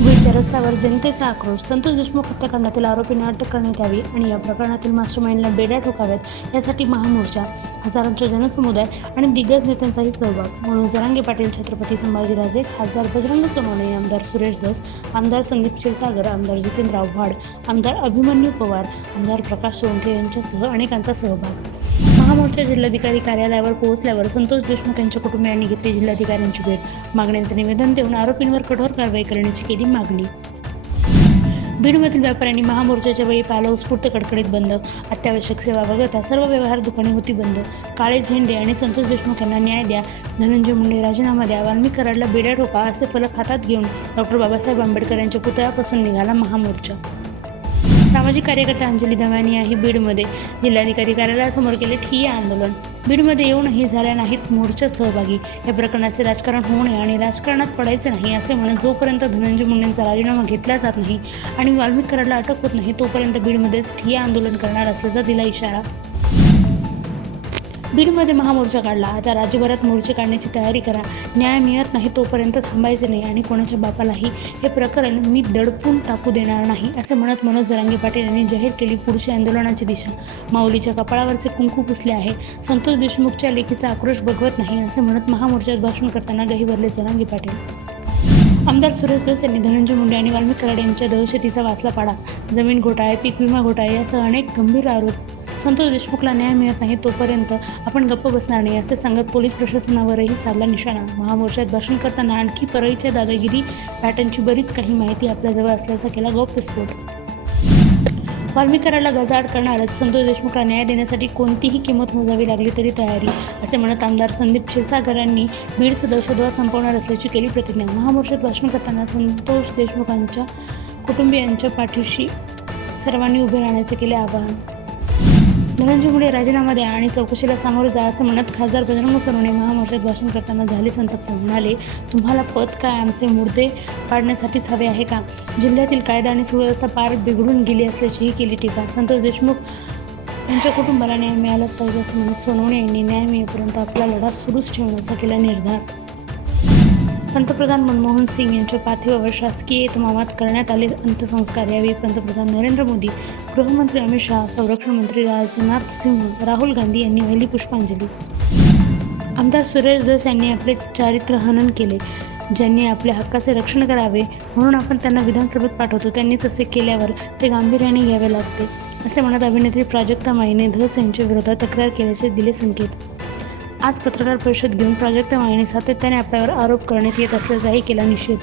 बीडच्या रस्त्यावर जनतेचा आक्रोश. संतोष देशमुख हत्याकांडातील आरोपींना अटक करण्यात यावी आणि या प्रकरणातील मास्टरमाइंडला बेड्या ठोकाव्यात यासाठी महामोर्चा हजारांच्या जनसमुदाय आणि दिग्गज नेत्यांचाही सहभाग. म्हणून जरांगे पाटील छत्रपती संभाजीराजे खासदार बजरंग सोनवणे आमदार सुरेश दस आमदार संदीप क्षीरसागर आमदार जितेंद्र आव्हाड आमदार अभिमन्यू पवार आमदार प्रकाश सोळंके यांच्यासह अनेकांचा सहभाग. महामोर्चा जिल्हाधिकारी कार्यालयावर पोहोचल्यावर संतोष देशमुख यांच्या कुटुंबियांनी घेतली जिल्हाधिकाऱ्यांची भेट. मागण्यांचे निवेदन देऊन आरोपींवर कठोर कारवाई करण्याची केली मागणी. बीडमधील व्यापाऱ्यांनी महामोर्चाच्या वेळी पाला उत्स्फूर्त कडकडीत बंद. अत्यावश्यक सेवा वगळता सर्व व्यवहार दुकाने होती बंद. काळे झेंडे आणि संतोष देशमुख यांना न्याय द्या. धनंजय मुंडे राजीनामा द्या. वाल्मिक कराडला बेड्या ठोका असे फलक हातात घेऊन डॉक्टर बाबासाहेब आंबेडकर यांच्या पुतळ्यापासून निघाला महामोर्चा. सामाजिक कार्यकर्ता अंजली धवानी आहे बीडमध्ये. जिल्हाधिकारी कार्यालयासमोर केले ठिय्या आंदोलन. बीडमध्ये येऊनही झाल्या नाहीत मोर्चात सहभागी. या प्रकरणाचे राजकारण होऊ नये आणि राजकारणात पडायचे नाही असे म्हणून जोपर्यंत धनंजय मुंडेंचा राजीनामा घेतला जात नाही आणि वाल्मिक कराडला अटक होत नाही तोपर्यंत बीडमध्येच ठिय्या आंदोलन करणार असल्याचा दिला इशारा बीडमध्ये महामोर्चा काढला. आता राज्यभरात मोर्चे काढण्याची तयारी करा. न्याय मिळत नाही तोपर्यंत थांबायचे नाही आणि कोणाच्या बापालाही हे प्रकरण मी दडपून टाकू देणार नाही असे म्हणत मनोज जरांगे पाटील यांनी जाहीर केली पुढची आंदोलनाची दिशा. माऊलीच्या कपाळावरचे कुंकू पुसले आहे. संतोष देशमुखच्या लेखीचा आक्रोश बघवत नाही असे म्हणत महामोर्चात भाषण करताना गहिवरले जरांगे पाटील. आमदार सुरेश दस यांनी धनंजय मुंडे आणि वाल्मिक कराड यांच्या दहशतीचा वाचला पाडा. जमीन घोटाळे पीक विमा घोटाळे यासह अनेक गंभीर आरोप संतोष देशमुखला न्याय मिळत नाही तोपर्यंत आपण गप्प बसणार नाही असे सांगत पोलीस प्रशासनावरही साधला निशाणा. महामोर्चात भाषण करताना आणखी परळीच्या दादागिरी पॅटर्नची बरीच काही माहिती आपल्याजवळ असल्याचा केला गौप्यस्फोट वाल्मिक गजाआड करणारच संतोष देशमुखला न्याय देण्यासाठी कोणतीही किंमत मोजावी लागली तरी तयारी असे म्हणत आमदार संदीप क्षीरसागर यांनी बीडचं दहशतवाद संपवणार असल्याची केली प्रतिज्ञा. महामोर्चात भाषण करताना संतोष देशमुखांच्या कुटुंबियांच्या पाठीशी सर्वांनी उभे राहण्याचे केले आवाहन. धनंजय मुंडे राजीनामा द्या आणि चौकशीला सामोरे जा असं म्हणत खासदार बजरंग सोनवणे महामोर्चात भाषण करताना झाले संतप्त. म्हणाले तुम्हाला पद काय? आमचे मुर्दे पाडण्यासाठीच हवे आहे का? जिल्ह्यातील कायदा आणि सुव्यवस्था पार बिघडून गेली असल्याचीही केली टीका. संतोष देशमुख त्यांच्या कुटुंबाला न्याय मिळालाच पाहिजे असं म्हणत सोनवणे यांनी न्याय मिळेपर्यंत आपला लढा सुरूच ठेवण्याचा केला निर्धार. पंतप्रधान मनमोहन सिंग यांच्या पार्थिवावर शासकीय इतमामात करण्यात आले अंत्यसंस्कार यावेळी पंतप्रधान नरेंद्र मोदी गृहमंत्री अमित शहा संरक्षण मंत्री राजनाथ सिंह राहुल गांधी यांनी वाहिली पुष्पांजली. आमदार सुरेश धस यांनी आपले चारित्र्य हनन केले ज्यांनी आपल्या हक्काचे रक्षण करावे म्हणून आपण त्यांना विधानसभेत पाठवतो त्यांनी तसे केल्यावर ते गांभीर्याने घ्यावे लागते असे म्हणत अभिनेत्री प्राजक्ता माईने धस यांच्या विरोधात तक्रार केल्याचे दिले संकेत. आज पत्रकार परिषद घेऊन प्राजक्ता माईने सातत्याने आपल्यावर आरोप करण्यात येत असल्याचाही केला निषेध.